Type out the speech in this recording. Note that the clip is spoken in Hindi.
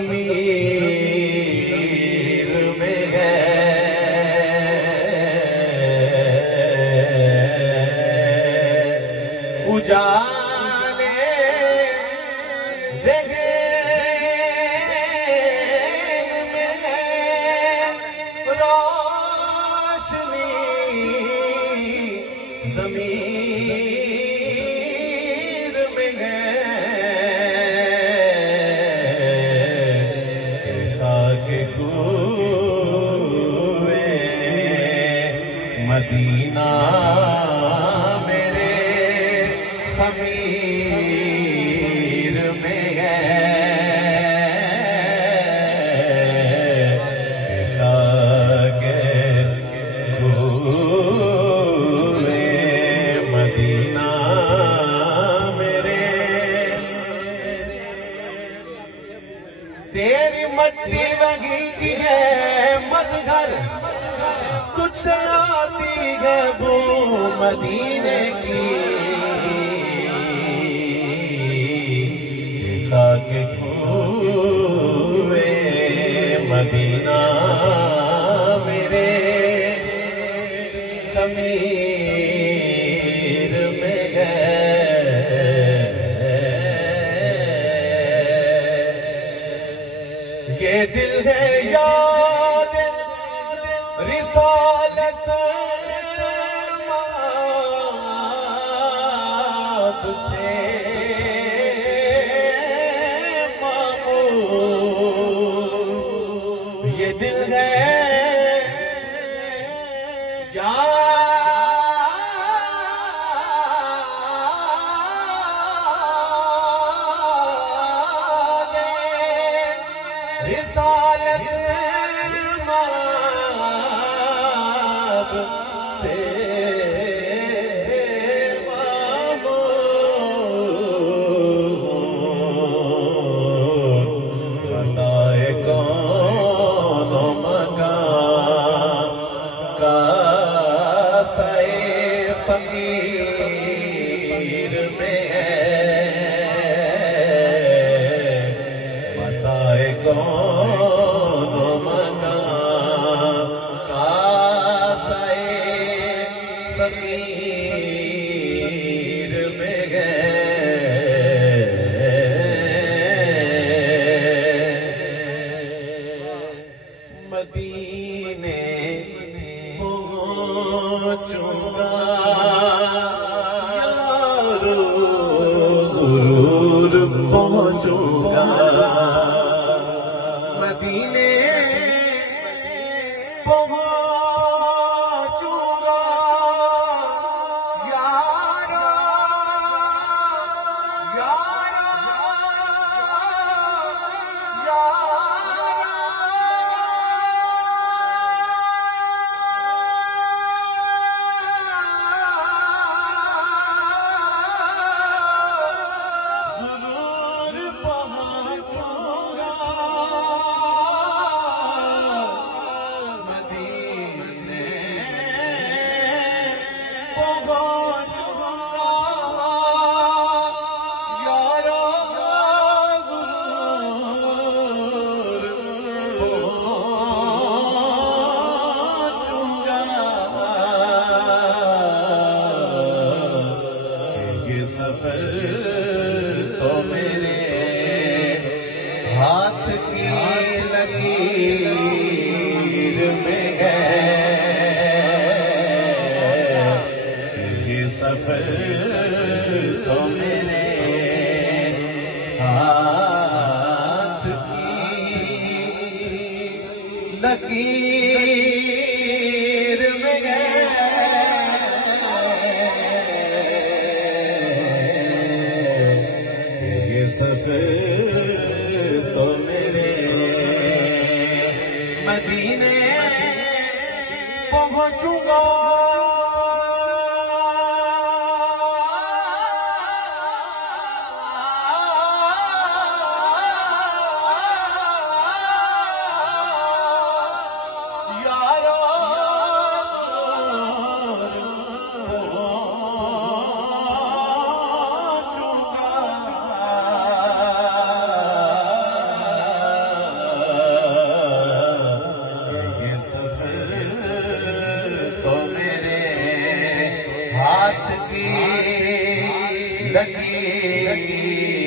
ज़मीर में है उजाले ज़हन में है रोशनी ज़मीर में है खाके कुए मदीना मेरे ख़मीर में है खाके कुए मदीना मेरे तेरी मट्टी लगी की है मजहर तुझसे आती है वो मदीने की खाके कुए मदीना मेरे ज़मीर में ये दिल है याद रिसालत माप से मामूर ये दिल है रिसालत माब से मामूर बताए कौन मकान का सए फकीर में है बताए कौन मकान का सए फकीर में है मदीने पहुंचूंगा यारो ज़रूर पहुंचूंगा मदीने पहुंचूंगा यारो यारो ज़रूर पहुंचूंगा मदीने पहुंचूंगा यारो ज़रूर पहुंचूंगा ये सफर तो मेरे हाथ की लकीर में है ये सफर तो मेरे हाथ की लकीर में है सफर तो मेरे मदीने पहुंचूंगा लकीर